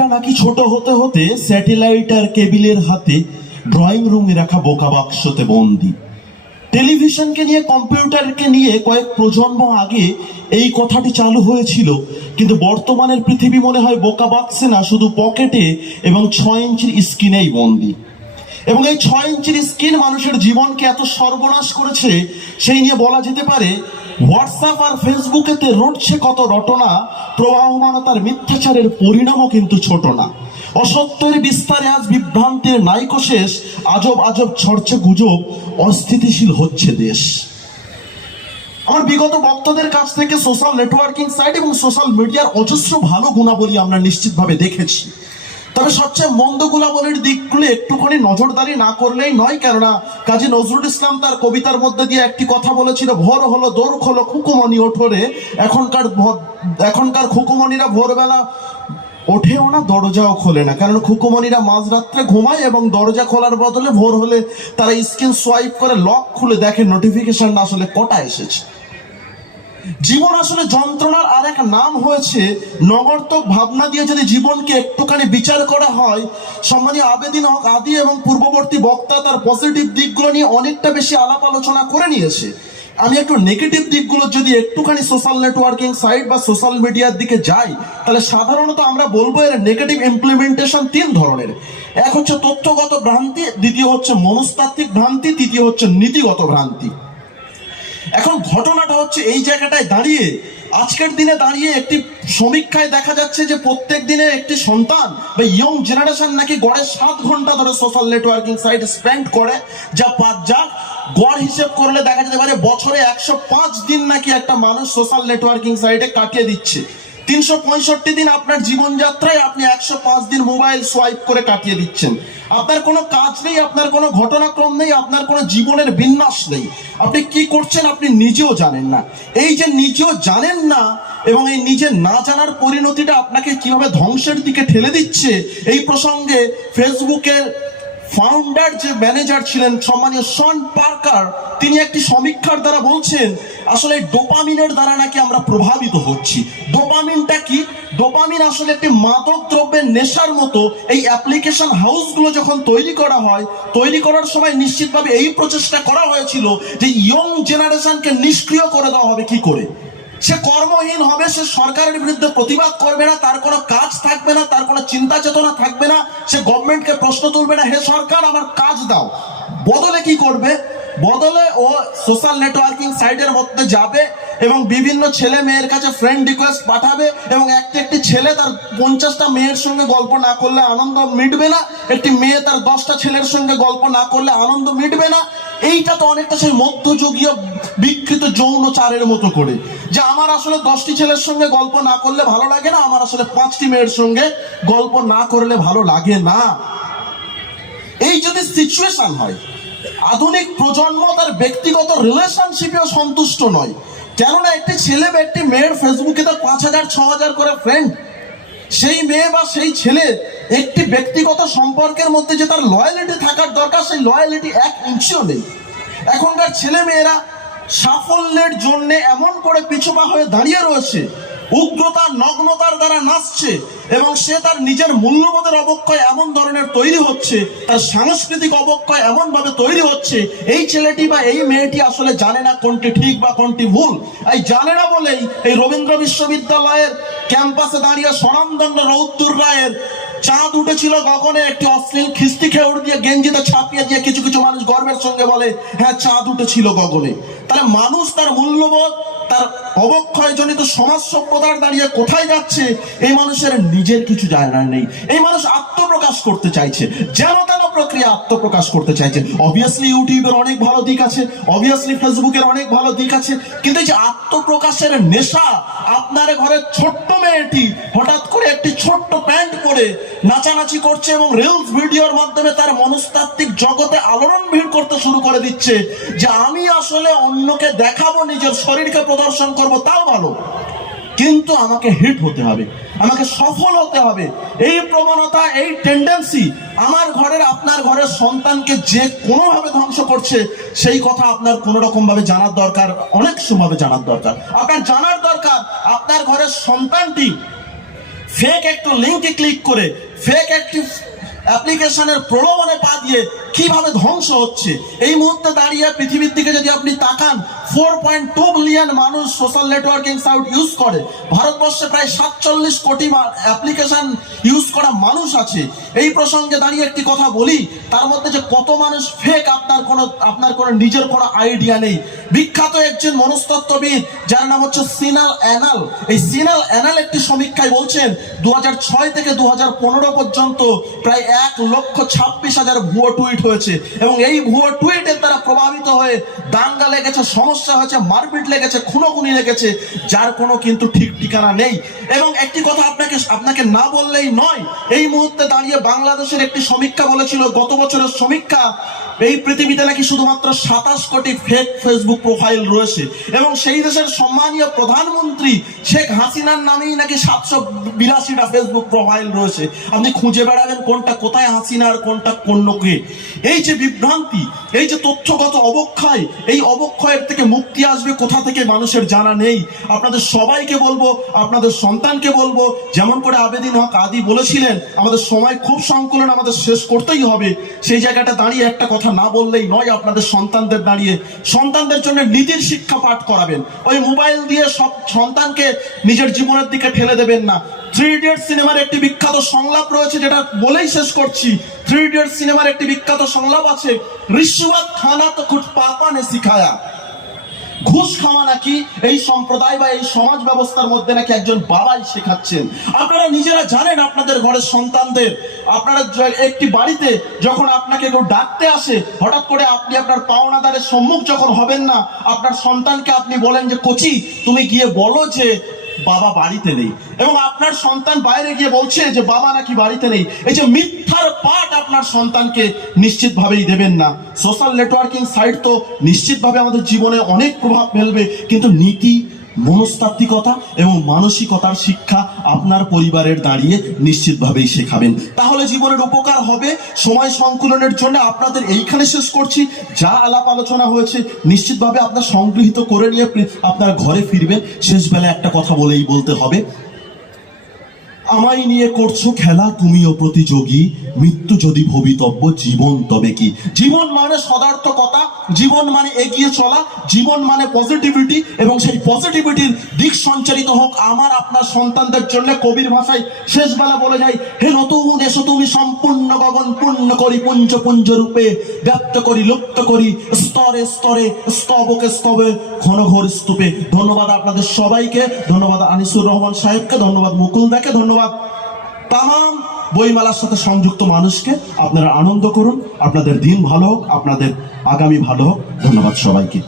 টিভিটা নাকি ছোট হতে হতে স্যাটেলাইট আর কেবিলের হাতে ড্রয়িং রুমে রাখা বোকা বাক্সতে বন্দি। টেলিভিশনকে নিয়ে, কম্পিউটারকে নিয়ে কয়েক প্রজন্ম আগে এই কথাটি চালু হয়েছিল, কিন্তু বর্তমানের পৃথিবী মনে হয় বোকা বাক্সে না, শুধু পকেটে এবং ছয় ইঞ্চির স্ক্রিনেই বন্দি। এবং এই ছয় ইঞ্চির স্ক্রিন মানুষের জীবনকে এত সর্বনাশ করেছে, সেই নিয়ে বলা যেতে পারে হোয়াটসঅ্যাপ আর ফেসবুকেতে রটছে কত রটনা, প্রবাহমানতার মিথ্যাচারের পরিণামও কিন্তু ছোট না। অসত্যের বিস্তারে আজ বিভ্রান্তির নাইকো শেষ, আজব আজব ছড়ছে গুজব, অস্থিতিশীল হচ্ছে দেশ। আমার বিগত বক্তাদের কাছ থেকে সোশ্যাল নেটওয়ার্কিং সাইট এবং সোশ্যাল মিডিয়ার অজস্র ভালো গুণাবলী আমরা নিশ্চিতভাবে দেখেছি। তবে সবচেয়ে মন্দ গুণাবলীর দিকগুলো একটুখানি নজরদারি না করলেই নয়, কেননা কাজী নজরুল ইসলাম তার কবিতার মধ্যে দিয়ে একটি কথা বলেছিল, ভোর হলো দোর হলো খুকুমনি ওঠরে, এখনকার এখনকার খুকুমনিরা ভোরবেলা ওঠেও না, দরজাও খোলে না। কারণ খুকুমনিরা মাঝরাত্রে ঘুমায় এবং দরজা খোলার বদলে ভোর হলে তারা স্ক্রিন সোয়াইপ করে লক খুলে দেখে, নোটিফিকেশন আসলে কটা এসেছে? জীবন আসলে যন্ত্রণার আর এক নাম হয়েছে নগর্তক ভাবনা দিয়ে যদি জীবনকে একটুখানি বিচার করা হয়, সম্মানীয় আবেদিন হক আদি এবং পূর্ববর্তী বক্তা তার পজিটিভ দিকগুলো নিয়ে অনেকটা বেশি আলাপ আলোচনা করে নিয়েছে। আমি একটু নেগেটিভ দিকগুলো যদি একটুখানি সোশ্যাল নেটওয়ার্কিং সাইট বা সোশ্যাল মিডিয়ার দিকে যাই, তাহলে সাধারণত আমরা বলব এর নেগেটিভ ইমপ্লিমেন্টেশন তিন ধরনের। এক হচ্ছে তথ্যগত ভ্রান্তি, দ্বিতীয় হচ্ছে মনস্তাত্ত্বিক ভ্রান্তি, তৃতীয় হচ্ছে নীতিগত ভ্রান্তি। এখন ঘটনাটা হচ্ছে এই জায়গাটায় দাঁড়িয়ে, আজকের দিনে দাঁড়িয়ে একটি সমীক্ষায় দেখা যাচ্ছে যে প্রত্যেক দিনে একটি সন্তান বা ইয়ং জেনারেশন নাকি গড়ে সাত ঘণ্টা ধরে সোশ্যাল নেটওয়ার্কিং সাইট স্পেন্ড করে, যা পাঁচ যা গড় হিসেব করলে দেখা যেতে পারে বছরে একশো পাঁচ দিন নাকি একটা মানুষ সোশ্যাল নেটওয়ার্কিং সাইটে কাটিয়ে দিচ্ছে। তিনশো পঁয়ষট্টি দিন আপনার জীবনযাত্রায় আপনি একশো পাঁচ দিন মোবাইল সোয়াইপ করে কাটিয়ে দিচ্ছেন। আপনার কোনো কাজ নেই, আপনার কোনো ঘটনাক্রম নেই, আপনার কোনো জীবনের বিন্যাস নেই। আপনি কি করছেন আপনি নিজেও জানেন না। এই যে নিজেও জানেন না এবং এই নিজে না জানার পরিণতিটা আপনাকে কীভাবে ধ্বংসের দিকে ঠেলে দিচ্ছে, এই প্রসঙ্গে ফেসবুকের ফাউন্ডার যে ম্যানেজার ছিলেন, সম্মানীয় শন পার্কার তিনি একটি সমীক্ষার দ্বারা বলছেন, আসলে ডোপামিনের দ্বারা নাকি আমরা প্রভাবিত হচ্ছি। ডোপামিনটা কি? ডোপামিন আসলে একটি মাদক দ্রব্যের নেশার মতো, এই অ্যাপ্লিকেশন হাউসগুলো যখন তৈরি করা হয়, তৈরি করার সময় নিশ্চিতভাবে এই প্রচেষ্টা করা হয়েছিল যে ইয়ং জেনারেশনকে নিষ্ক্রিয় করে দেওয়া হবে কি করে? সে কর্মহীন হবে, সে সরকারের বিরুদ্ধে প্রতিবাদ করবে না, তার কোনো কাজ থাকবে না, তার কোনো চিন্তা চেতনা থাকবে না, সে গভর্নমেন্টকে প্রশ্ন তুলবে না, হে সরকার, আমার কাজ দাও। বদলে কি করবে? বদলে ও সোশ্যাল নেটওয়ার্কিং সাইটের মধ্যে যাবে এবং বিভিন্ন ছেলে মেয়ের কাছে ফ্রেন্ড রিকোয়েস্ট পাঠাবে এবং একটি একটি ছেলে তার পঞ্চাশটা মেয়ের সঙ্গে গল্প না করলে আনন্দ মিটবে না, একটি মেয়ে তার দশটা ছেলের সঙ্গে গল্প না করলে আনন্দ মিটবে না। এইটা তো অনেকটা সেই মধ্যযুগীয় বিকৃত যৌনচারের মতো করে। যে আমার আসলে দশটি ছেলের সঙ্গে গল্প না করলে ভালো লাগে না, আমার আসলে পাঁচটি মেয়ের সঙ্গে গল্প না করলে ভালো লাগে না। এই যদি সিচুয়েশন হয়, আধুনিক প্রজন্ম তার ব্যক্তিগত রিলেশনশিপেও সন্তুষ্ট নয়। কেননা একটি ছেলে বা একটি মেয়ের ফেসবুকে তার পাঁচ হাজার, ছ হাজার করে ফ্রেন্ড সেই মেয়ে বা সেই ছেলে একটি ব্যক্তিগত সম্পর্কের মধ্যে যে তার লয়ালিটি থাকার দরকার, সেই লয়ালিটি এক ইঞ্চিও নেই। এখনকার ছেলে মেয়েরা সাফল্যের জন্য এমন করে পিছুপা হয়ে দাঁড়িয়ে রয়েছে। উগ্রতা, নগ্নতার দ্বারা নাচছে এবং সে তার নিজের মূল্যবোধের অবক্ষয় এমন ধরনের তৈরি হচ্ছে, তার সাংস্কৃতিক অবক্ষয় এমন ভাবে তৈরি হচ্ছে, এই ছেলেটি বা এই মেয়েটি আসলে জানে না কোনটি ঠিক বা কোনটি ভুল। এই জানে না বলেই এই রবীন্দ্র বিশ্ববিদ্যালয়ের ক্যাম্পাসে দাঁড়িয়ে স্বনামদণ্ড রৌদ্দুর রায়ের চাঁদ উঠেছিল গগনে, একটি অশ্লীল খিস্তি খেউড় দিয়ে গেঞ্জিতে ছাপিয়ে দিয়ে কিছু কিছু মানুষ গর্বের সঙ্গে বলে হ্যাঁ চাঁদ উঠেছিল গগনে। তাহলে মানুষ তার মূল্যবোধ, তার অবক্ষয়জনিত সমাজ সভ্যতার দাঁড়িয়ে কোথায় যাচ্ছে, এই মানুষের নিজের কিছু জানা নেই। এই মানুষ আত্মপ্রকাশ করতে চাইছে, যেন তেন প্রক্রিয়া আত্মপ্রকাশ করতে চাইছে। অবভিয়াসলি ইউটিউবের অনেক ভালো দিক আছে অবভিয়াসলি ফেসবুকের অনেক ভালো দিক আছে, কিন্তু যে আত্মপ্রকাশের নেশা, আপনার ঘরের ছোট্ট মেয়েটি হঠাৎ করে একটি ছোট্ট প্যান্ট পরে নাচানাচি করছে এবং রিলস ভিডিওর মাধ্যমে তার মনস্তাত্ত্বিক জগতে আলোড়ন ভিড় করতে শুরু করে দিচ্ছে, যে আমি আসলে অন্যকে দেখাবো, নিজের শরীরকে প্রদর্শন করব তাও ভালো। কিন্তু আমাকে হিট হতে হবে, আমাকে সফল হতে হবে। এই প্রবণতা, এই টেন্ডেন্সি আমার ঘরের আপনার ঘরের সন্তানকে যে কোনোভাবে ধ্বংস করছে, সেই কথা আপনার কোনো রকম ভাবে জানার দরকার, অনেক সময় জানার দরকার। আপনার জানার দরকার আপনার ঘরের সন্তানটি ফেক একটু লিঙ্কে ক্লিক করে ফেক একটি অ্যাপ্লিকেশনের প্রলোভনে পা দিয়ে কীভাবে ধ্বংস হচ্ছে? এই মুহূর্তে দাঁড়িয়ে পৃথিবীর দিকে যদি আপনি তাকান ফোর পয়েন্ট টু বিলিয়ন মানুষ সোশ্যাল নেটওয়ার্কিং সাইট ইউজ করে। ভারতবর্ষে প্রায় সাতচল্লিশ কোটি অ্যাপ্লিকেশন ইউজ করা মানুষ আছে। এই প্রসঙ্গে দাঁড়িয়ে একটি কথা বলি, তার মধ্যে যে কত মানুষ ফেক আপনার কোনো আপনার কোনো নিজের কোনো আইডিয়া নেই। বিখ্যাত একজন মনস্তত্ত্ববিদ, যার নাম হচ্ছে সিনাল অ্যানাল। এই সিনাল অ্যানাল একটি সমীক্ষায় বলছেন দু হাজার ছয় থেকে দু হাজার পনেরো পর্যন্ত প্রায় এক লক্ষ ছাব্বিশ হাজার ভুয়ো টুইট হয়েছে এবং এই ভুয়ো টুইটের হয়ে দাঙ্গা লেগেছে, সমস্যা হয়েছে, মারপিট লেগেছে, খুনোখুনি লেগেছে, যার কোনো কিন্তু ঠিক ঠিকানা নেই। এবং একটি কথা আপনাকে আপনাকে না বললেই নয়, এই মুহূর্তে দাঁড়িয়ে বাংলাদেশের একটি সমীক্ষা বলেছিল, গত বছরের সমীক্ষা, এই পৃথিবীতে নাকি শুধুমাত্র সাতাশ কোটি ফেক ফেসবুক প্রোফাইল রয়েছে। এবং সেই দেশের সম্মানীয় প্রধানমন্ত্রী শেখ হাসিনার নামেই নাকি সাতশো বিরাশিটা ফেসবুক প্রোফাইল রয়েছে। আপনি খুঁজে বেড়াবেন কোনটা কোথায় হাসিনা আর কোনটা কন্যকে এই যে বিভ্রান্তি, এই যে তথ্যগত অবক্ষয়, এই অবক্ষয়ের থেকে মুক্তি আসবে কোথা থেকে মানুষের জানা নেই। আপনাদের সবাইকে বলব, আপনাদের সন্তানকে বলব, যেমন করে আবেদিন হক আদি বলেছিলেন, আমাদের সময় খুব সংকলন আমাদের শেষ করতেই হবে। সেই জায়গাটা দাঁড়িয়ে একটা কথা না বললেই নয়, আপনাদের সন্তানদের দাঁড়িয়ে। সন্তানদের জন্য নীতির শিক্ষা পাঠ করাবেন। ওই মোবাইল দিয়ে সব সন্তানকে নিজের জীবনের দিকে ঠেলে দেবেন না। থ্রি ইডিয়ট সিনেমার একটি বিখ্যাত সংলাপ রয়েছে, যেটা বলেই শেষ করছি। থ্রি ইডিয়ট সিনেমার একটি বিখ্যাত সংলাপ আছে রিশ্বত খানা তো কুট পাপা নে শিখায়া। ঘুষ খাওয়া নাকি এই সম্প্রদায় বা এই সমাজ ব্যবস্থার মধ্যে নাকি একজন বাবাই শেখাচ্ছেন? আপনারা নিজেরা জানেন আপনাদের ঘরের সন্তানদের। আপনারা একটি বাড়িতে যখন আপনাকে কেউ ডাকতে আসে, হঠাৎ করে আপনি আপনার পাওনাদারের সম্মুখ যখন হবেন না, আপনার সন্তানকে আপনি বলেন যে, কোচি, তুমি গিয়ে বলো যে, বাবা বাড়িতে নেই। এবং আপনার সন্তান বাইরে গিয়ে বলছে যে, বাবা নাকি বাড়িতে নেই। এই যে মিথ্যার পাঠ আপনার সন্তানকে নিশ্চিতভাবেই দেবেন না। সোশ্যাল নেটওয়ার্কিং সাইট তো নিশ্চিতভাবে আমাদের জীবনে অনেক প্রভাব ফেলবে, কিন্তু নীতি, মনস্তাত্ত্বিকতা এবং মানসিকতার শিক্ষা আপনার পরিবারের দাঁড়িয়ে নিশ্চিতভাবেই শেখাবেন। তাহলে জীবনের উপকার হবে সময় সংকুলনের জন্য আপনাদের এইখানে শেষ করছি। যা আলাপ আলোচনা হয়েছে, নিশ্চিতভাবে আপনার সংগৃহীত করে নিয়ে আপনার ঘরে ফিরবেন। শেষ বেলায় একটা কথা বলেই বলতে হবে আমায় নিয়ে করছ খেলা? তুমিও প্রতিযোগী। মৃত্যু যদি ভবিতব্য, জীবন তবে কি? জীবন মানে সদার্থকতা, জীবন মানে এগিয়ে চলা, জীবন মানে পজিটিভিটি এবং সেই পজিটিভিটির দিক সঞ্চারিত হোক। আমার, আপনার সন্তানদের জন্য কবির ভাষায় শেষ বেলা বলে যাই, হে নতুন, এসো তুমি সম্পূর্ণ গগন পূর্ণ করি, পুঞ্জ পুঞ্জ রূপে ব্যক্ত করি, লুপ্ত করি, স্তরে স্তরে, স্তবকে স্তবে ঘন ঘোর স্তূপে। ধন্যবাদ আপনাদের সবাইকে, ধন্যবাদ আনিসুর রহমান সাহেবকে, ধন্যবাদ মুকুল দাকে ধন্যবাদ। তাম বইমেলার সাথে সংযুক্ত মানুষকে আপনারা আনন্দ করুন। আপনাদের দিন ভালো হোক, আপনাদের আগামী ভালো হোক। ধন্যবাদ সবাইকে।